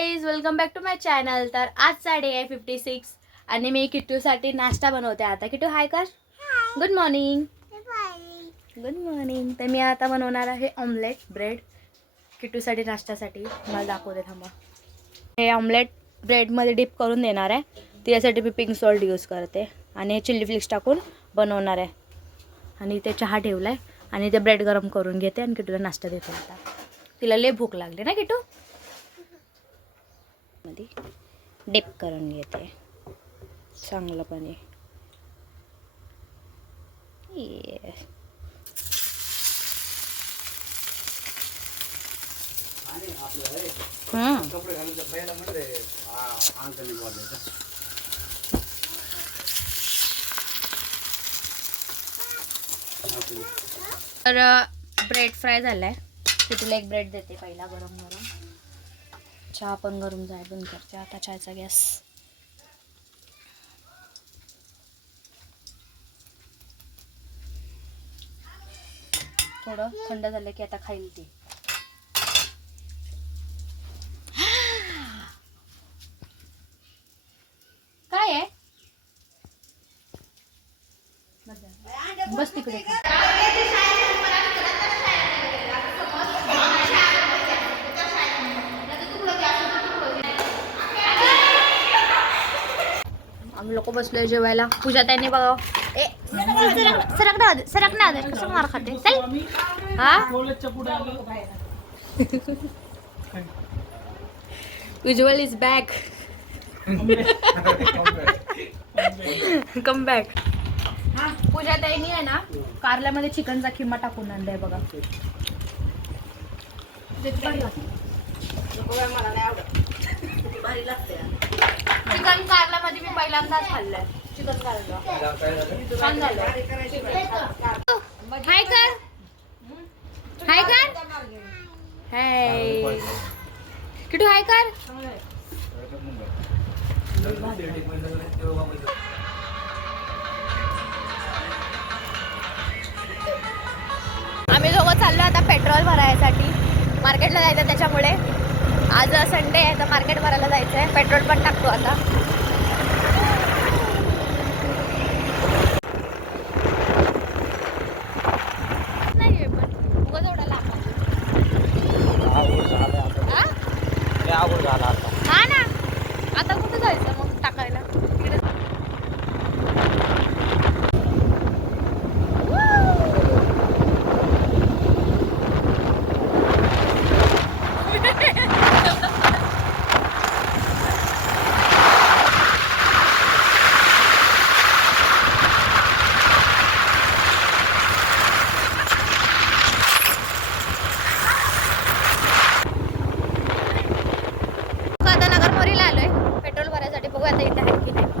Guys, welcome back to my channel. तर आजचा day आहे 56 आणि मी किट्टूसाठी नाश्ता बनवते. आता किट्टू हाय कर. Good morning. Good morning. तर मी आता बनवणार आहे ऑमलेट ब्रेड किट्टूसाठी नाश्त्यासाठी. मला दाखवते थांबा. हे ऑमलेट ब्रेडमध्ये डिप करून देणार आहे. त्यासाठी मी पिंक सॉल्ट यूज करते आणि चिल्ली फ्लेक्स टाकून बनवणार आहे. आणि इथे चहा ठेवला आहे आणि ते ब्रेड गरम करून घेते आणि किट्टूला नाश्ता देते. आता तिला लय भूक लागली ना किट्टू. मध्ये डिप करून घेते चांगलंपणे. तर ब्रेड फ्राय झालाय. तिथून एक ब्रेड देते पहिला गरम गरम. चहा पण गरम जाय बंद करते आता चहाचा गॅस. थोडं थंड झालं की आता खाईल ती. काय आहे बस तिकडे. आम्ही लोक बसलोय जेवायला. पूजा त्यांनी बघा. ए सरक ना कसं मार खाते. चल हा Ujjwal is back. Come back. Pooja ताईनी आहे ना कारल्यामध्ये चिकनचा किमा टाकून आणलाय बघा. मला नाही आवडत. भारी लागते चिकन कारल्यामध्ये. मी पहिल्यांदाच खाल्लंय चिकन कारला. छान झालं. हाय कर. हाय कर. हाय किटू. हाय कर. आम्ही दोघं चाललो आता पेट्रोल भरायसाठी. मार्केटला जायचं त्याच्यामुळे. आज संडे आहे तर मार्केट भरायला जायचं आहे. पेट्रोल पण टाकतो आता. नाही पण उगाच एवढा लांब. हा ना आता कुठं जायचं मग टाकायला.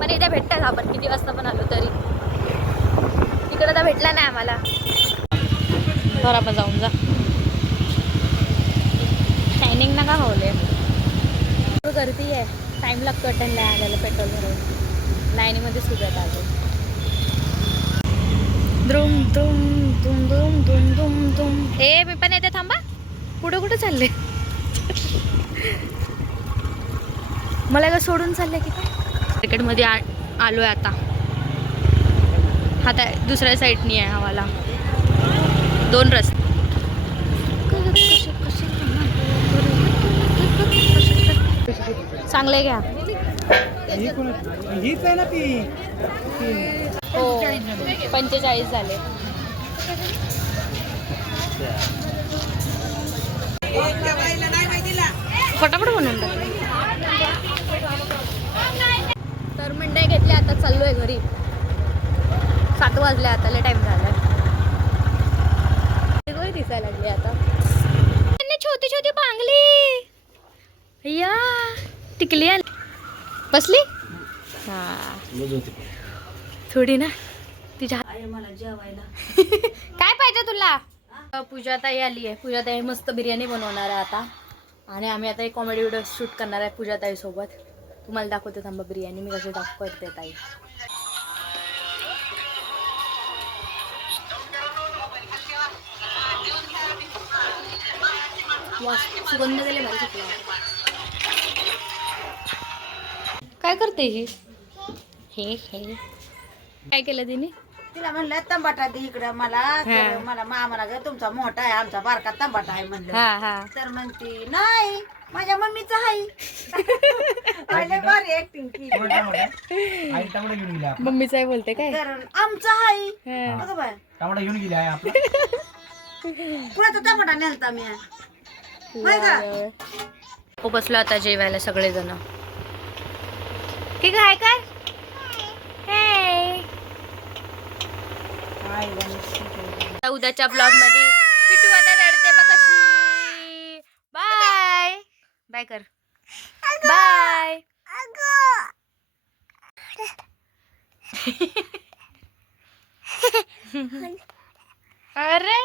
पण इथे भेटतात आपण किती वाजता पण आलो तरी. तिकडे तर भेटला नाही आम्हाला. बरोबर जाऊन जा. शायनिंग नका होले. गर्दी आहे. टाइम लागतो अटेंडला आलेला पेट्रोल भरून. लाईनीमध्ये सुरुवात आलो. द्रुम दुम दुम दुम दुम दुम दुम. हे मी पण येते थांबा. कुठं कुठं चालले. मला का सोडून चालले की काय. मार्केटमध्ये आलोय आता. आता दुसऱ्या साईडनी आहे आम्हाला. दोन रस्ते. चांगले घ्या. हो 45 झाले. फटाफट बनवून टाकले. तर मंडई घेतली. आता चाललोय घरी. 7 वाजले आता. लय टाइम झालाय. दिसायला लागली आता. छोटी छोटी बांगली या टिकली बसली. हा थोडी ना तिच्या. मला जेवायला काय पाहिजे तुला. पूजा ताई आली आहे. पूजा ताई मस्त बिर्याणी बनवणार आहे आता. आणि आम्ही आता एक कॉमेडी व्हिडिओ शूट करणार आहे पूजा ताई सोबत. तुम्हाला दाखवते थांबा बिर्याणी मी कशी दाखवते ताई. सुगंध गेले भारी सुटला. काय करते ही? हे काय केलं तिने? तिला म्हणलं तंबाटा दे इकडं मला, तर मला मामाला ग तुमचा मोठा आहे, आमचा बारका तंबाटा आहे म्हणलं. हा हा. तर म्हणते नाही माझ्या मम्मीचा आहे. भारी ऍक्टिंग केली. मम्मीच आहे बोलते काय? तर आमचा आहे बघ बाय. टमाटा घेऊन गेली आहे आपला. पुढे टमाटा नेलता मी. होय का? बसलो आता जेवायला सगळेजण. ठीक आहे काय? उद्याच्या ब्लॉग मध्ये किटू आता रडते बघ कशी. बाय बाय कर. बाय. अरे